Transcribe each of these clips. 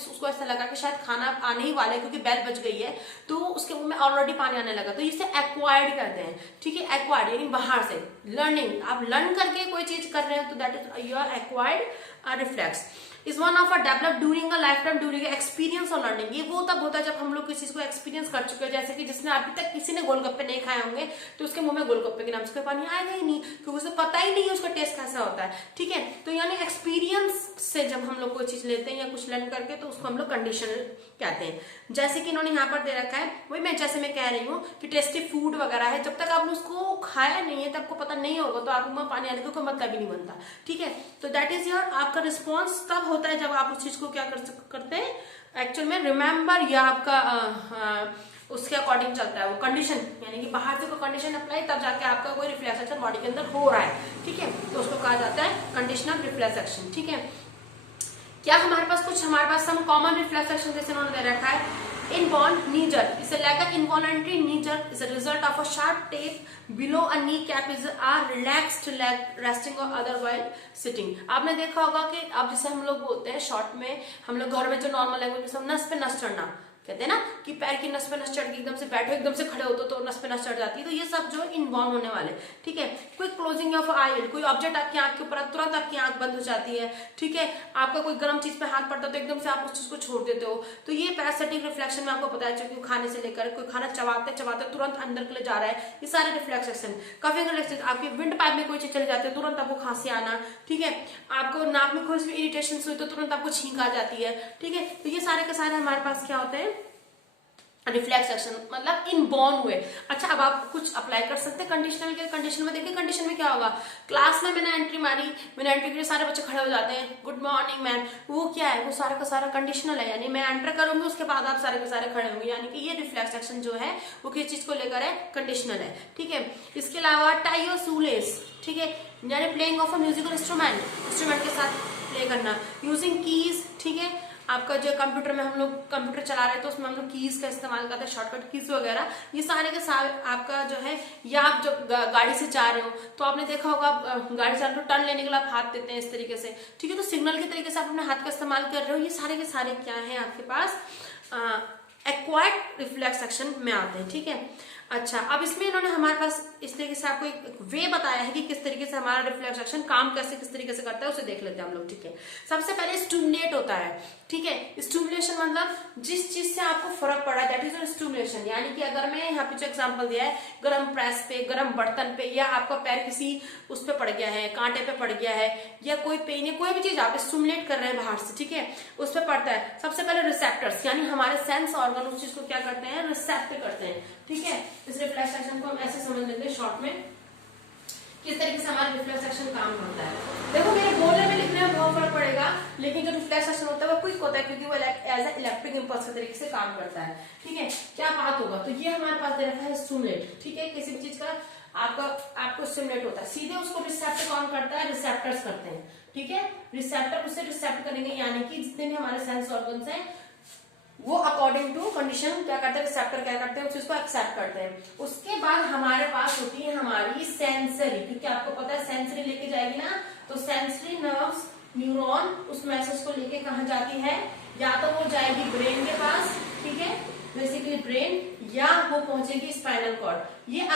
उसको ऐसा लगा कि शायद खाना आने ही वाला है क्योंकि बेल बज गई है, तो उसके मुंह में ऑलरेडी पानी आने लगा, तो इसे एक्वायर्ड कहते हैं। ठीक है, एक्वायर्ड यानी बाहर से लर्निंग, आप लर्न करके कोई चीज कर रहे हो तो that is your acquired reflex. Is one of a develop during a life time during experience और लर्निंग। ये वो तब होता है जब हम लोग किसी चीज को एक्सपीरियंस कर चुके हैं, जैसे कि जिसने अभी तक किसी ने गोलगप्पे नहीं खाए होंगे तो उसके मुंह में गोलगप्पे के नाम से पानी आएगा ही नहीं, क्योंकि उसे पता ही नहीं है उसका टेस्ट कैसा होता है। ठीक है, तो यानी एक्सपीरियंस से जब हम लोग कोई चीज लेते हैं या कुछ लर्न करके, तो उसको हम लोग कंडीशनल कहते हैं। जैसे कि इन्होंने यहाँ पर दे रखा है, वही मैं जैसे मैं कह रही हूँ कि टेस्टी फूड वगैरह है, जब तक आपने उसको खाया नहीं है, तब आपको पता नहीं होगा, तो आपको मुंह पानी आने का कोई मतलब ही नहीं बनता। ठीक है, तो दैट इज योर, आपका रिस्पॉन्स तब होता है जब आप उस चीज को क्या करते हैं एक्चुअल में रिमेम्बर, या आपका उसके अकॉर्डिंग चलता है वो कंडीशन, यानी कि बाहर से कोई कंडीशन अप्लाई, तब जाके आपका कोई रिफ्लेक्स एक्शन बॉडी के अंदर हो रहा है। ठीक है, तो उसको कहा जाता है कंडीशनल रिफ्लेक्स एक्शन। ठीक है, क्या हमारे पास सम कॉमन रिफ्लेक्स एक्शन जैसे उन्होंने दे रखा है। Inborn knee jerk is like an involuntary knee jerk is a result of a sharp tape below a kneecap is a relaxed leg resting or other while sitting। आपने देखा होगा कि अब जैसे हम लोग बोलते हैं शॉर्ट में, हम लोग घर में जो नॉर्मल लैंग्वेज में नस पे नस चढ़ना कहते हैं ना, कि पैर की नस पे नस चढ़ के एकदम से बैठो, एकदम से खड़े होते तो नस पे नस चढ़ जाती है, तो ये सब जो इनबॉर्न होने वाले। ठीक है, कोई क्लोजिंग ऑफ आईलिड, कोई ऑब्जेक्ट आपकी आंख के ऊपर तुरंत आपकी आंख बंद हो जाती है। ठीक है, आपका कोई गर्म चीज पे हाथ पड़ता है तो एकदम से आप उस चीज को छोड़ देते हो, तो ये पैरासिटिक रिफ्लेक्शन में आपको पता है, क्योंकि खाने से लेकर कोई खाना चबाते चबाते तुरंत अंदर के लिए जा रहा है, ये सारे रिफ्लेक्शन। कफिंग रिफ्लेक्शन, आपकी विंड पाइप में कोई चीज चली जाती है तुरंत आपको खांसी आना। ठीक है, आपको नाक में कोई इरिटेशन हुई तो तुरंत आपको छींक आ जाती है। ठीक है, तो ये सारे के सारे हमारे पास क्या होते हैं, रिफ्लेक्स एक्शन, मतलब इनबॉर्न हुए। अच्छा, अब आप कुछ अप्लाई कर सकते हैं कंडीशनल के। कंडीशन में देखिए, कंडीशन में क्या होगा, क्लास में मैंने एंट्री मारी, मैंने एंट्री के सारे बच्चे खड़े हो जाते हैं, गुड मॉर्निंग मैम, वो क्या है, वो सारा का सारा कंडीशनल है, यानी मैं एंटर करूंगी उसके बाद आप सारे के सारे खड़े होंगे, यानी कि ये रिफ्लेक्स एक्शन जो है वो किस चीज को लेकर है, कंडीशनल है। ठीक है, इसके अलावा टाई योर शूलेस, ठीक है, यानी playing of a musical instrument, instrument के साथ प्ले करना, यूजिंग कीज। ठीक है, आपका जो कंप्यूटर में हम लोग कंप्यूटर चला रहे हैं तो उसमें हम लोग कीज का इस्तेमाल करते हैं, शॉर्टकट कीज वगैरह, ये सारे के सारे आपका जो है, या आप जब गाड़ी से जा रहे हो तो आपने देखा होगा गाड़ी से आप टर्न लेने के लिए आप हाथ देते हैं इस तरीके से। ठीक है, तो सिग्नल के तरीके से आप अपने हाथ का इस्तेमाल कर रहे हो, ये सारे के सारे क्या है आपके पास एक्वायर्ड रिफ्लेक्स एक्शन में आते हैं। ठीक है, अच्छा, अब इसमें इन्होंने हमारे पास इस तरीके से आपको एक वे बताया है कि किस तरीके से हमारा रिफ्लेक्स एक्शन काम कैसे किस तरीके से करता है, उसे देख लेते हैं हम लोग। ठीक है, सबसे पहले स्टिमुलेट होता है। ठीक है, स्टिमुलेशन मतलब जिस चीज से आपको फर्क पड़ा है, दैट इज स्टिमुलेशन। यानी कि अगर मैं यहाँ पे जो एग्जांपल दिया है, गरम प्रेस पे, गरम बर्तन पे, या आपका पैर किसी उस पे पड़ गया है, कांटे पे पड़ गया है, या कोई पेन या कोई भी चीज आप स्टिमुलेट कर रहे हैं बाहर से, ठीक है, उस पे पड़ता है। सबसे पहले रिसेप्टर्स, यानी हमारे सेंस ऑर्गन उस चीज को क्या करते हैं, रिसेप्ट करते हैं। ठीक है, इस रिफ्लेक्स एक्शन को हम ऐसे समझ लेंगे शॉर्ट में, किस तरीके से हमारा रिफ्लेक्स एक्शन काम करता है। देखो, मेरे बोलने में लिखने में बहुत फर्क पड़ेगा, लेकिन जो रिफ्लेक्स एक्शन होता है वो क्विक होता है, क्योंकि वो एज ए इलेक्ट्रिक इंपल्स के तरीके से काम करता है। ठीक है, क्या बात होगा, तो ये हमारे पास दे रखा है स्टिमुलेट। ठीक है, किसी भी चीज का आपको स्टिमुलेट होता है, सीधे उसको रिसेप्ट कौन करता है, रिसेप्टर्स करते हैं। ठीक है, रिसेप्टर उसे रिसेप्ट करेंगे, यानी कि जितने भी हमारे सेंस ऑर्गन्स हैं वो अकॉर्डिंग टू कंडीशन क्या करते हैं, रिसेप्टर क्या करते हैं, उस चीज को एक्सेप्ट करते हैं। उसके बाद हमारे पास होती है हमारी सेंसरी, क्योंकि आपको पता है सेंसरी लेके जाएगी ना, तो सेंसरी नर्व्स न्यूरॉन उस मैसेज को लेके कहाँ जाती है, या तो वो जाएगी ब्रेन के पास, ठीक है, बेसिकली ब्रेन, या वो पहुंचेगी स्पाइनल कॉर्ड। ये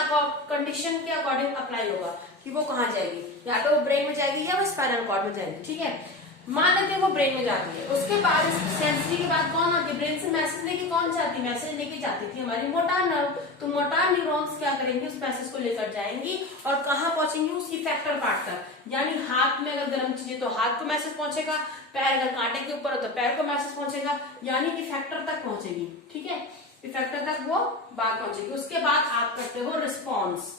कंडीशन के अकॉर्डिंग अप्लाई होगा कि वो कहाँ जाएगी, या तो वो ब्रेन में जाएगी या वो स्पाइनल कॉर्ड में जाएगी। ठीक है, मान लेते हैं वो ब्रेन में जाती है। उसके बाद सेंसरी के बाद कौन आती है, ब्रेन से मैसेज लेके कौन जाती है, मैसेज लेके जाती थी हमारी मोटार नर्व। तो मोटार न्यूरॉन्स क्या करेंगे, उस मैसेज को लेकर जाएंगी और कहाँ पहुंचेंगी, उस इफेक्टर पार्ट तक। यानी हाथ में अगर गर्म चीज है तो हाथ को मैसेज पहुंचेगा, पैर अगर कांटे के ऊपर हो तो पैर को मैसेज पहुंचेगा, यानी इफेक्टर तक पहुंचेगी। ठीक है, इफेक्टर तक वो बात पहुंचेगी। उसके बाद आप करते हो रिस्पॉन्स।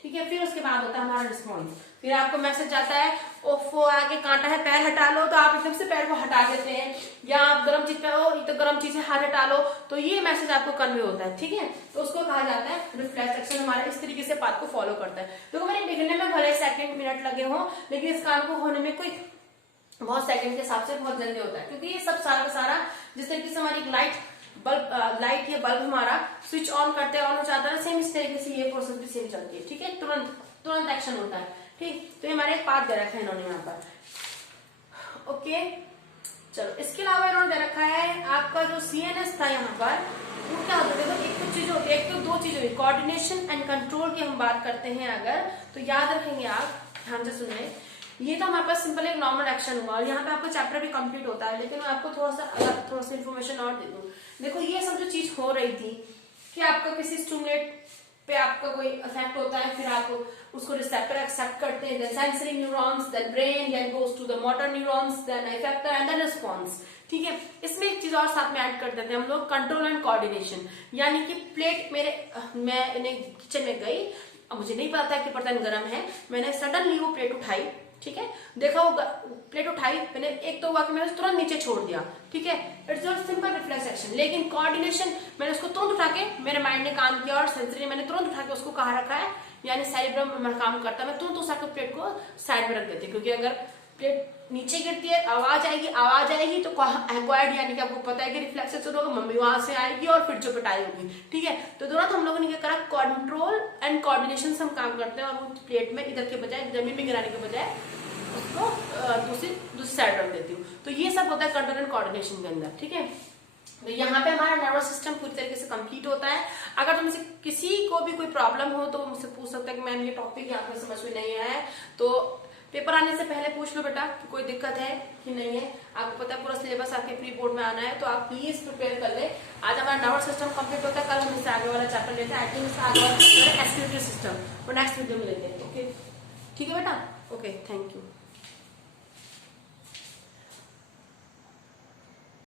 ठीक है, फिर उसके बाद होता है हमारा रिस्पॉन्स। फिर आपको मैसेज आता है, ओफो आगे कांटा है, पैर हटा लो, तो आप एकदम से पैर को हटा देते हैं, या आप गर्म चीज पे हो तो गर्म चीज है, हाथ हटा लो, तो ये मैसेज आपको कन्वे होता है। ठीक है, तो उसको कहा जाता है रिफ्लेक्स एक्शन। हमारा इस तरीके से बात को फॉलो करता है। तो मेरे बिगड़ने में भले सेकंड मिनट लगे हो, लेकिन इस काम को होने में कोई बहुत सेकंड के हिसाब से बहुत जल्दी होता है, क्योंकि ये सब सारा सारा जिस तरीके से हमारी लाइट या बल्ब हमारा स्विच ऑन करते हैं, ऑन हो जाता है, सेम इस तरीके से ये प्रोसेस भी सेम चलती है। ठीक है, तुरंत एक्शन होता है। ठीक, तो ये हमारे एक पाथ दे रखा है इन्होंने यहाँ पर। ओके, चलो, इसके अलावा इन्होंने दे रखा है CNS था यहाँ पर, वो क्या होता है, एक तो चीज होती है, एक तो दो चीज होती है, कोऑर्डिनेशन एंड कंट्रोल की हम बात करते हैं अगर, तो याद रखेंगे आप, ध्यान से सुनने। ये तो हमारे पास सिंपल एक नॉर्मल एक्शन हुआ और यहाँ पे आपका चैप्टर भी कंप्लीट होता है, लेकिन मैं आपको थोड़ा सा इन्फॉर्मेशन और दे दूँ। देखो ये सब जो चीज हो रही थी कि आपका किसी स्टिमुलेट पे आपका कोई इफेक्ट होता है, फिर आप उसको रिसेप्टर एक्सेप्ट करते हैं, then sensory neurons, then brain, then goes to the motor neurons, then effector and then response. ठीक है, इसमें एक चीज और साथ में ऐड कर देते हैं हम लोग, कंट्रोल एंड कोऑर्डिनेशन। यानी कि प्लेट मैं किचन में गई, अब मुझे नहीं पता था कि बर्तन गर्म है, मैंने सडनली वो प्लेट उठाई, ठीक है, देखा वो प्लेट उठाई मैंने, एक तो हुआ कि मैंने तुरंत नीचे छोड़ दिया, ठीक है, it's not simple reflex action. लेकिन कोऑर्डिनेशन, मैंने उसको तुरंत उठा के, मेरे माइंड ने काम किया और सेंसरी मैंने तुरंत उठा के उसको कहाँ रखा है, यानी सेरिब्रम में काम करता है, मैं तुरंत उस प्लेट को साइड में रख देती, क्योंकि अगर प्लेट नीचे गिरती है आवाज आएगी तो एक्वायर्ड, यानी कि आपको पता है कि रिफ्लेक्स एक्शन होगा, मम्मी वहां से आएगी और फिर जो पिटाई होगी, ठीक है। तो तुरंत हम लोगों ने क्या करा, कंट्रोल एंड कोऑर्डिनेशन से हम काम करते हैं और वो प्लेट में इधर के बजाय, जमीन में गिराने के बजाय उसको दूसरी साइड रख देती हूँ। तो ये सब होता है कंट्रोल एंड कोऑर्डिनेशन के अंदर, ठीक है। तो यहाँ पे हमारा नर्वस सिस्टम पूरी तरीके से कंप्लीट होता है। अगर तुमसे किसी को भी कोई प्रॉब्लम हो तो मुझसे पूछ सकता है कि मैम ये टॉपिक यहाँ पे समझ में नहीं आया है, तो पेपर आने से पहले पूछ लो बेटा कि कोई दिक्कत है कि नहीं है। आपको पता है पूरा सिलेबस आपके प्री बोर्ड में आना है, तो आप प्लीज प्रिपेयर कर ले। आज हमारा नर्वस सिस्टम कंप्लीट होता है, कल हम इससे आगे वाला चैप्टर लेते हैं, आई थिंक इससे आगे वाला एक्सक्रीटरी सिस्टम, वो नेक्स्ट वीडियो में लेते हैं। ओके ठीक है बेटा, ओके थैंक यू।